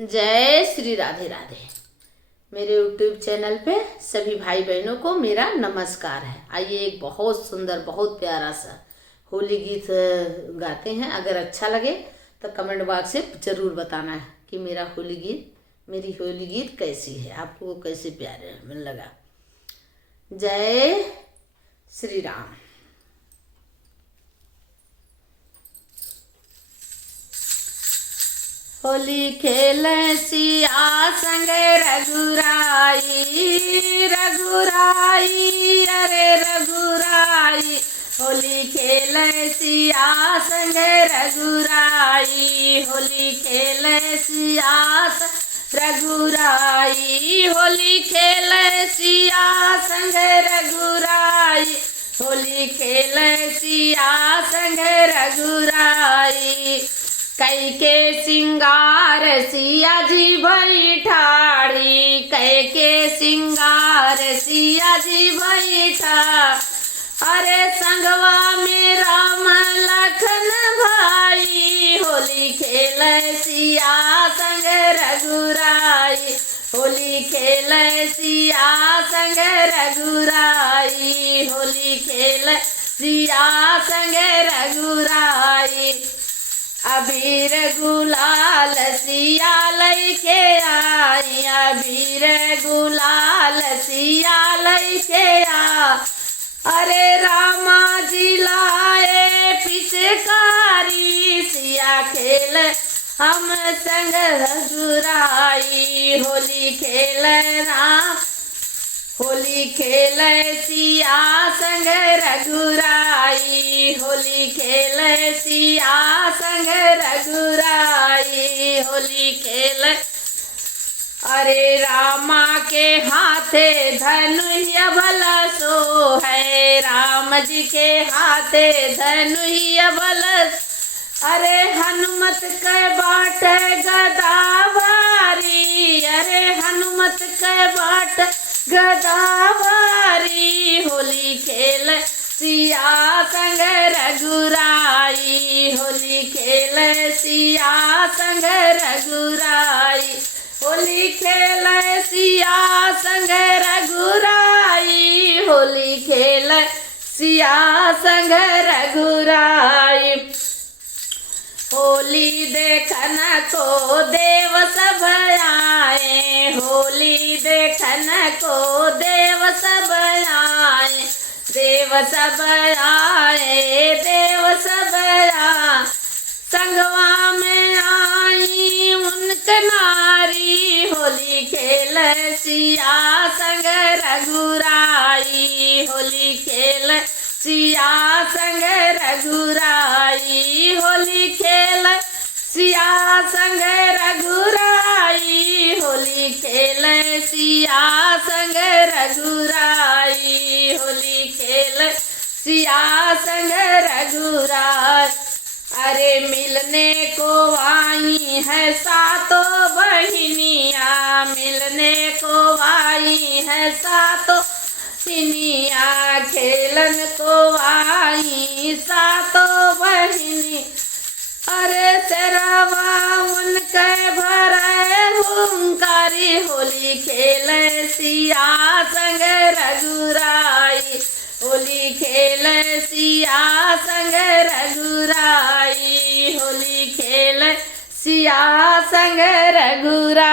जय श्री राधे राधे। मेरे YouTube channel पे सभी भाई बहनों को मेरा नमस्कार है। आइए एक बहुत सुंदर बहुत प्यारा सा होली गीत गाते हैं। अगर अच्छा लगे तो कमेंट बॉक्स से ज़रूर बताना है कि मेरी होली गीत कैसी है, आपको कैसे प्यारे लगा। जय श्री राम। होली खेले सिया संग रघुराई रघुराई अरे रघुराई। होली खेले सिया संग रघुराई, होली खेले सिया रघुराई, होली खेले सिया संग रघुराई, होली खेले सिया संग रघुराई। कई के सिंगार सिया जी बैठाड़ी, कई के सिंगार सिया जी बैठा। अरे संगवा में राम लखन भाई, होली खेले सिया संग रघुराई, होली खेले सिया संग रघुराई, होली खेले सिया संग रघुराई। अबीर गुलाल सिया लैके आई, अबीर गुलाल सिया लैके आ। अरे रामा जी लाए पिचकारी, सिया खेल हम संग रघुराई, होली खेल राम, होली खेले सिया संग रघुराई, होली खेले सिया संग रघुराई, होली खेले। अरे रामा के हाथे धनुष बल सो है, राम जी के हाथे धनुष बल। अरे हनुमत के बाट गदा भारी, अरे हनुमत के बाट गदावारी। होली खेल सिया संग रघुराई, होली खेल सिया संग रघुराई, होली खेल सिया संग रघुराई, होली खेल सिया संग रघुराई। होली देखन को देव सब आए, होली देखन को देव सब आए, देव सब आए, देव सब आए। संगवा में आई उनक नारी, होली खेल सिया संग रघुराई, होली खेल सिया संग रघुराई, होली खेल सिया संग रघुराई, होली खेल सिया संग रघुराई, होली खेल सिया संग रघुराई। अरे मिलने को आई है सातों बहिनिया, मिलने को आई है सातों बहिनिया, खेलन को आई सातों बहिनी। अरे सरवा उनके भरे हुंकारी, होली खेले सिया संग रघुराई, होली खेले सिया संग रघुराई, होली खेले सिया संग रघुराई।